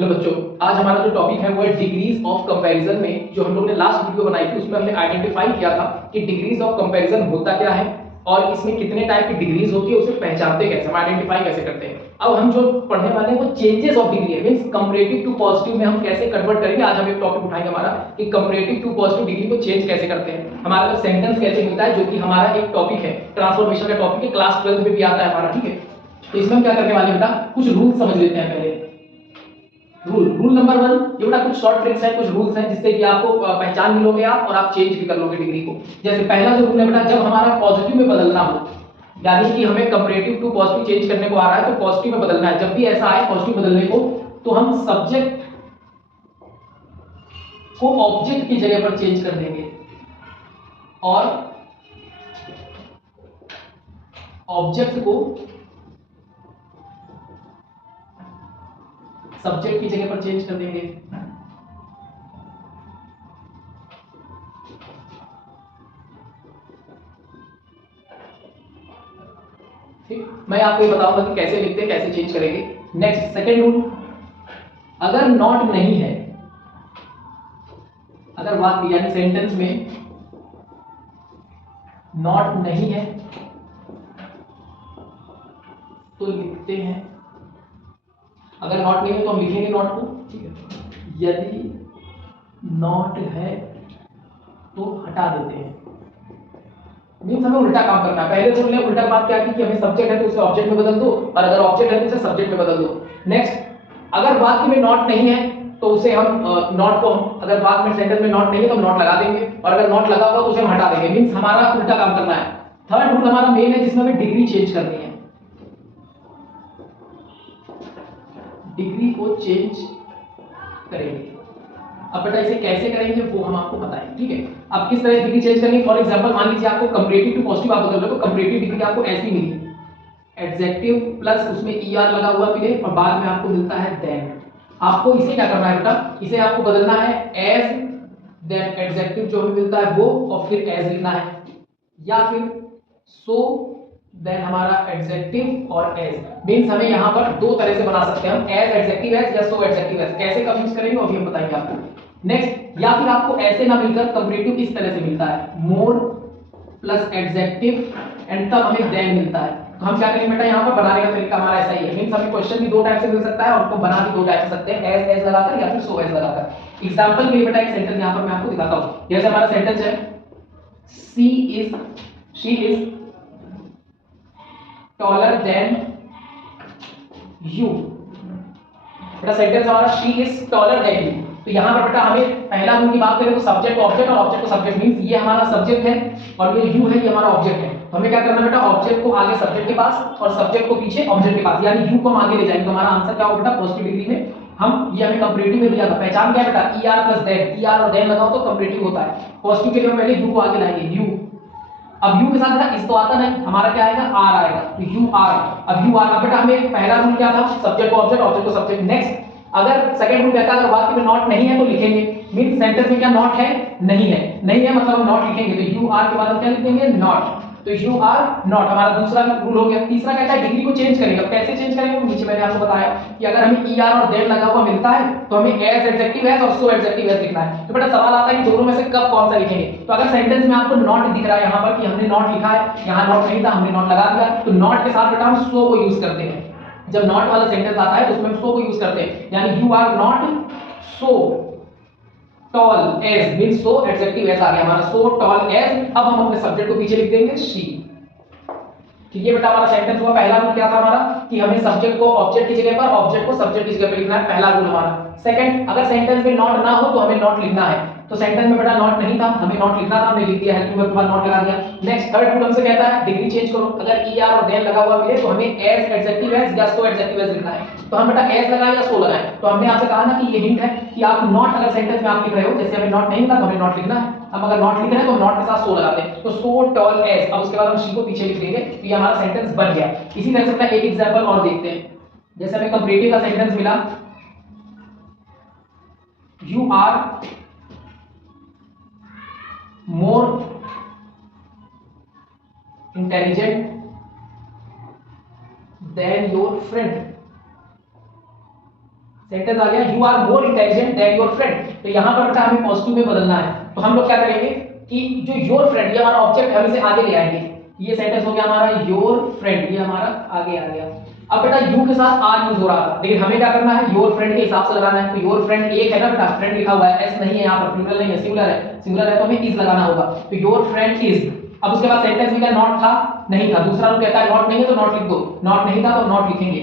Hello बच्चों, आज हमारा जो टॉपिक है वो है डिग्रीज ऑफ कंपैरिजन में जो हम लोगों ने लास्ट वीडियो बनाई थी उसमें हमने आइडेंटिफाई किया था कि डिग्रीज ऑफ कंपैरिजन होता क्या है और इसमें कितने टाइप की डिग्रीज होती है, उसे पहचानते कैसे, हम आइडेंटिफाई कैसे करते हैं। अब हम जो पढ़ने वाले हैं वो चेंजेस ऑफ डिग्री है, मींस कंपैरेटिव टू पॉजिटिव में हम कैसे कन्वर्ट करेंगे। आज हम एक टॉपिक उठाएंगे हमारा कि कंपैरेटिव टू पॉजिटिव डिग्री को चेंज कैसे करते हैं, हमारा सेंटेंस कैसे मिलता है, जो कि हमारा एक टॉपिक है, ट्रांसफॉर्मेशन का टॉपिक है, क्लास 12 में भी आता है हमारा। ठीक है, तो इसमें हम क्या करने वाले बेटा, कुछ रूल समझ लेते हैं पहले। रूल नंबर 1, ये बड़ा कुछ शॉर्ट ट्रिक्स है, कुछ रूल्स हैं जिससे कि आपको पहचान भी लोगे आप और आप चेंज भी कर लोगे डिग्री को। जैसे पहला जो रूल है बेटा, जब हमारा पॉजिटिव में बदलना हो, यानी कि हमें कंपैरेटिव टू पॉजिटिव चेंज करने को आ रहा है तो पॉजिटिव में बदलना है, जब भी ऐसा आए पॉजिटिव बदलने को, तो हम सब्जेक्ट को ऑब्जेक्ट की जगह पर चेंज कर देंगे और ऑब्जेक्ट को सब्जेक्ट की जगह पर चेंज कर देंगे। ठीक, मैं आपको ये बताऊंगा कि कैसे लिखते हैं, कैसे चेंज करेंगे। नेक्स्ट सेकंड रूल, अगर नॉट नहीं है, अगर बात यानी सेंटेंस में नॉट नहीं है तो लिखते हैं, अगर नॉट नहीं है तो हम लिखेंगे नॉट को। ठीक है, यदि नॉट है तो हटा देते हैं, मींस हमें उल्टा काम करना है। पहले तो हमने उल्टा बात क्या की कि हमें सब्जेक्ट है तो उसे ऑब्जेक्ट में बदल दो, और अगर ऑब्जेक्ट है तो उसे सब्जेक्ट में बदल दो। नेक्स्ट, अगर वाक्य में नॉट नहीं है तो उसे हम नॉट को हम, अगर वाक्य में सेंटेंस में नॉट नहीं है तो हम नॉट लगा देंगे, और अगर नॉट लगा हुआ तो उसे हम हटा देंगे, मींस हमारा उल्टा काम करना है। थर्ड रूल हमारा मेन है जिसमें हमें डिग्री चेंज करनी है, डिग्री को चेंज करेंगे। अब बेटा इसे कैसे करेंगे वो हम आपको बताएंगे। ठीक है, अब किस तरह डिग्री चेंज करनी है, फॉर एग्जांपल मान लीजिए आपको कंपैरेटिव टू पॉजिटिव आप बदल रहे हो तो कंपैरेटिव डिग्री आपको ऐसी मिली, एडजेक्टिव प्लस उसमें ईआर लगा हुआ मिले और बाद में आपको मिलता है देन। आपको इसे क्या करना है बेटा, इसे आपको बदलना है एज देन, एडजेक्टिव जो हमें मिलता है वो, और फिर एज लिखना है, या फिर सो देन हमारा एडजेक्टिव और एज। मींस हमें यहां पर दो तरह से बना सकते हैं हम, एज एडजेक्टिव एज या सो एडजेक्टिव एज। कैसे कब यूज करेंगे वो अभी हम बताएंगे आपको। नेक्स्ट, या फिर आपको ऐसे ना मिलकर कंपैरेटिव इस तरह से मिलता है, मोर प्लस एडजेक्टिव एंड तब हमें देन मिलता है। तो हम क्या करेंगे बेटा, यहां पर बनाने का तरीका हमारा ऐसा ही है, मींस हमें क्वेश्चन भी दो टाइप से मिल सकता है और उसको बना भी दो टाइप से सकते हैं, एज लगाकर या फिर सो एज लगाकर। एग्जांपल के लिए बेटा एक सेंटेंस यहां पर मैं आपको दिखाता हूं। जैसे हमारा सेंटेंस है, she is taller than you। बेटा सेंटेंस हमारा she is taller than you, तो यहां पर बेटा हमें पहला रूल की बात करें तो सब्जेक्ट ऑब्जेक्ट और ऑब्जेक्ट को सब्जेक्ट, मींस ये हमारा सब्जेक्ट है और ये यू है, ये हमारा ऑब्जेक्ट है। तो हमें क्या करना है बेटा, ऑब्जेक्ट को आगे सब्जेक्ट के पास और सब्जेक्ट को पीछे ऑब्जेक्ट के पास, यानी यू को हम आगे ले जाएंगे। तो हमारा आंसर क्या होगा बेटा, पॉजिटिव डिग्री में हम, ये हमें कंपैरेटिव में दिया था, पहचान क्या है बेटा, ईआर प्लस देन, ईआर और देन लगाओ तो कंपैरेटिव होता है। पॉजिटिव के लिए हम पहले यू को आगे लाएंगे, यू। अब u के साथ बेटा इस तो आता नहीं, हमारा क्या आएगा, r आएगा, तो u r। अब u r, अब बेटा हमें पहला रूल क्या था, सब्जेक्ट को ऑब्जेक्ट, ऑब्जेक्ट को सब्जेक्ट। नेक्स्ट, अगर सेकंड रूल कहता है अगर वाक्य में नॉट नहीं है तो लिखेंगे, मींस सेंटेंस में क्या नॉट है, नहीं है, नहीं है मतलब हम नॉट लिखेंगे, तो u r के बाद हम क्या लिख देंगे, नॉट। तो u r नॉट हमारा दूसरा रूल हो गया। तीसरा कहता है डिग्री को चेंज करेंगे। अब कैसे चेंज करेंगे वो नीचे मैंने आपको बताया कि अगर हमें er और then लगा हुआ मिलता है तो हमें as एडजेक्टिव as और so एडजेक्टिव as लिखना है। तो बेटा सवाल आता है कि दोनों में से कब कौन सा लिखेंगे। तो अगर सेंटेंस में आपको नॉट दिख रहा है यहां पर कि हमने नॉट लिखा है, यहां नॉट नहीं था हमने नॉट लगा दिया, तो नॉट के साथ बेटा हम so को यूज करते हैं। जब नॉट वाला सेंटेंस आता है तो उसमें हम so को यूज करते हैं, यानी you are not so tall as, means so adjective as आ गया हमारा, so tall as। अब हम अपने सब्जेक्ट को पीछे लिख देंगे she। ठीक है बेटा, हमारा सेंटेंस हुआ। पहला रूल क्या था हमारा कि हमें सब्जेक्ट को ऑब्जेक्ट की जगह पर, ऑब्जेक्ट को सब्जेक्ट की जगह पर लिखना है, पहला रूल हमारा। सेकंड, अगर सेंटेंस में नॉट ना हो तो हमें नॉट लिखना है, तो सेंटेंस में बेटा नॉट नहीं था, हमें नॉट लिखना था, हमने लिख दिया है, क्योंकि के बाद नॉट लगा दिया। नेक्स्ट थर्ड रूल हमसे कहता है डिग्री चेंज करो, अगर er और then लगा हुआ मिले तो हमें as एडजेक्टिव as या so एडजेक्टिव as लिखना है। तो हम बेटा as लगाएं या so लगाएं, तो हमने आपसे कहा ना कि ये हिंट है कि आप नॉट अगर सेंटेंस में आप लिख रहे हो, जैसे हमें नॉट नहीं मिला तो हमें नॉट लिखना है, हम अगर नॉट लिख रहे हैं तो नॉट के साथ सो लगाते हैं, तो सो टॉल एज। अब उसके बाद हम शी को पीछे लिख देंगे, तो ये हमारा सेंटेंस बन गया। इसी तरह से अपना एक एग्जांपल और देखते हैं। जैसे हमें कंपैरेटिव का सेंटेंस मिला, you are more intelligent than your friend. Sentence आ गया you are more intelligent than your friend, तो यहाँ पर बेटा हमें पॉजिटिव में बदलना है, तो हम लोग क्या करेंगे कि जो योर फ्रेंड ये हमारा ऑब्जेक्ट है हम इसे आगे ले आएंगे, ये सेंटेंस हो गया हमारा योर फ्रेंड, ये हमारा आगे आ गया। अब बेटा यू के साथ आर यूज हो रहा था, लेकिन हमें क्या करना है योर फ्रेंड के हिसाब से लगाना है, तो योर फ्रेंड एक है ना बेटा, फ्रेंड लिखा हुआ है, एस नहीं है यहाँ पर, प्लूरल नहीं है, सिंगुलर है तो हमें इज लगाना होगा, तो योर फ्रेंड इज। अब उसके बाद सेंटेंस में क्या नॉट था, नहीं था, दूसरा रूल कहता है नॉट नहीं है तो नॉट लिख दो, नॉट नहीं था तो नॉट लिखेंगे,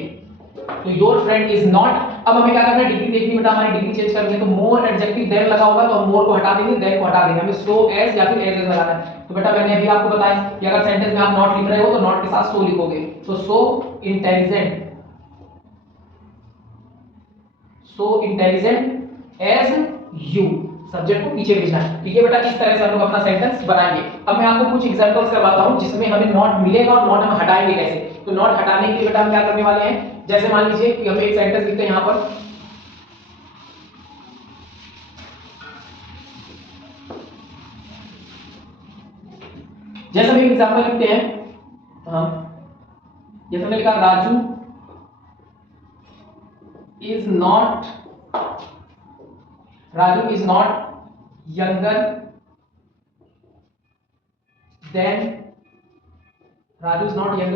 तो योर फ्रेंड इज नॉट। अब हमें क्या करना है डिग्री देखनी बेटा, हमारी डिग्री चेंज करनी है, तो मोर एडजेक्टिव देन लगा होगा तो हम मोर को हटा देंगे, देन को हटा देंगे, हमें सो एज या फिर एज लगाना है। तो बेटा मैंने अभी आपको बताया कि अगर सेंटेंस में आप नॉट लिख रहे हो तो नॉट के साथ सो लिखोगे, तो so intelligent as you, subject को पीछे भेजना है। ठीक है बेटा, इस तरह से हम लोग अपना सेंटेंस बनाएंगे। अब मैं आपको कुछ एग्जांपल्स करवाता हूं जिसमें हमें नॉट मिलेगा और नॉट हम हटाएंगे कैसे। तो नॉट हटाने के लिए बेटा हम क्या करने वाले हैं, जैसे मान लीजिए कि हम एक सेंटेंस लिखते हैं यहां पर, जैसे हम एक एग्जांपल लिखते हैं, जैसे हमने लिखा Raju is not younger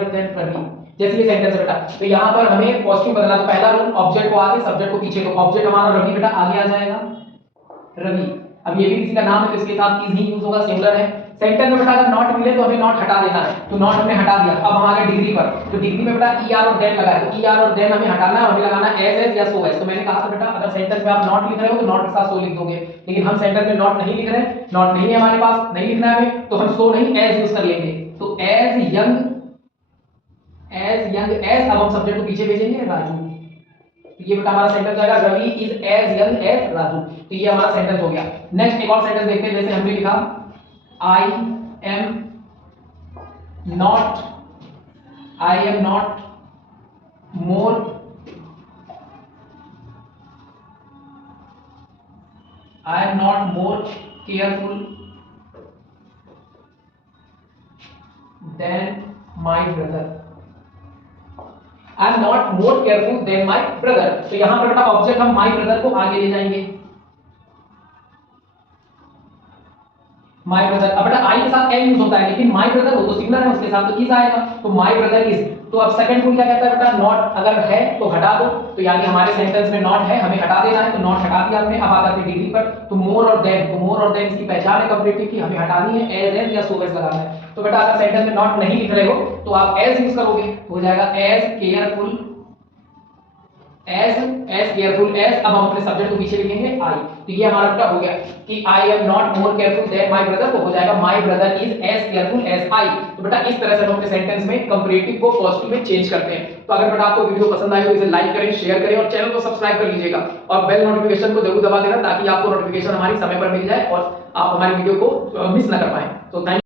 than Praveen, जैसे ये सेंटेंस है बेटा, तो यहां पर हमें पॉजिटिव बदलना, तो पहला रूल ऑब्जेक्ट को आगे सब्जेक्ट को पीछे, तो ऑब्जेक्ट हमारा रवि बेटा आगे आ जाएगा, रवि। अब ये भी किसी का नाम है तो इसके साथ इज ही यूज होगा, सिंगुलर है। सेंटेंस में बेटा अगर नॉट मिले तो हमें नॉट हटा देना है, तो नॉट हमने हटा दिया। अब हम आ गए डिग्री पर, तो डिग्री में बेटा ई आर और देन लगा है, तो ई आर और देन हमें हटाना है और हमें लगाना है एज या सो एज। तो मैंने कहा था बेटा अगर सेंटेंस में आप नॉट लिख रहे हो तो नॉट के साथ सो लिख दोगे, लेकिन हम सेंटेंस में नॉट नहीं लिख रहे हैं, नॉट नहीं है हमारे पास, नहीं लिखना है हमें, तो हम सो नहीं एज यूज कर लेंगे, तो एज यंग एज। अब हम सब्जेक्ट को पीछे भेजेंगे राजू, तो ये बेटा हमारा सेंटेंस आएगा Ravi is as young as Raju, तो ये हमारा सेंटेंस हो गया। नेक्स्ट एक और सेंटेंस देखते हैं, जैसे हमने लिखा I am not more careful than my brother, I am not more careful than my brother, तो यहां पर बेटा ऑब्जेक्ट हम माई ब्रदर को आगे ले जाएंगे, माई ब्रदर। अब बेटा आई के साथ एम यूज होता है, लेकिन माई ब्रदर वो तो सिंगुलर है, उसके साथ तो इज आएगा, तो माई ब्रदर इज। तो अब सेकंड रूल क्या कहता है बेटा, नॉट अगर है तो हटा दो, तो यानी हमारे सेंटेंस में नॉट है, हमें हटा देना है, तो नॉट हटा दिया हमने। अब आता है डिग्री पर, तो मोर और देन, तो मोर और देन इसकी पहचान है कंपैरेटिव की, हमें हटानी है, एज या सो एज लगाना है। तो बेटा अगर सेंटेंस में नॉट नहीं लिख रहे हो तो आप एज यूज करोगे, तो हो जाएगा एज केयरफुल एज। अब हम अपने सब्जेक्ट को पीछे लिखेंगे आई, तो ये हमारा बेटा हो गया कि I am not more careful than my brother, तो हो जाएगा my brother is as careful as I. तो बेटा इस तरह से हम अपने सेंटेंस में कंपैरेटिव को पॉजिटिव में चेंज करते हैं। तो अगर बेटा आपको वीडियो पसंद आए तो इसे लाइक करें, शेयर करें और चैनल को सब्सक्राइब कर लीजिएगा और बेल नोटिफिकेशन को जरूर दबा देना ताकि आपको नोटिफिकेशन हमारी समय पर मिल जाए और आप हमारी वीडियो को मिस ना कर पाए। तो थैंक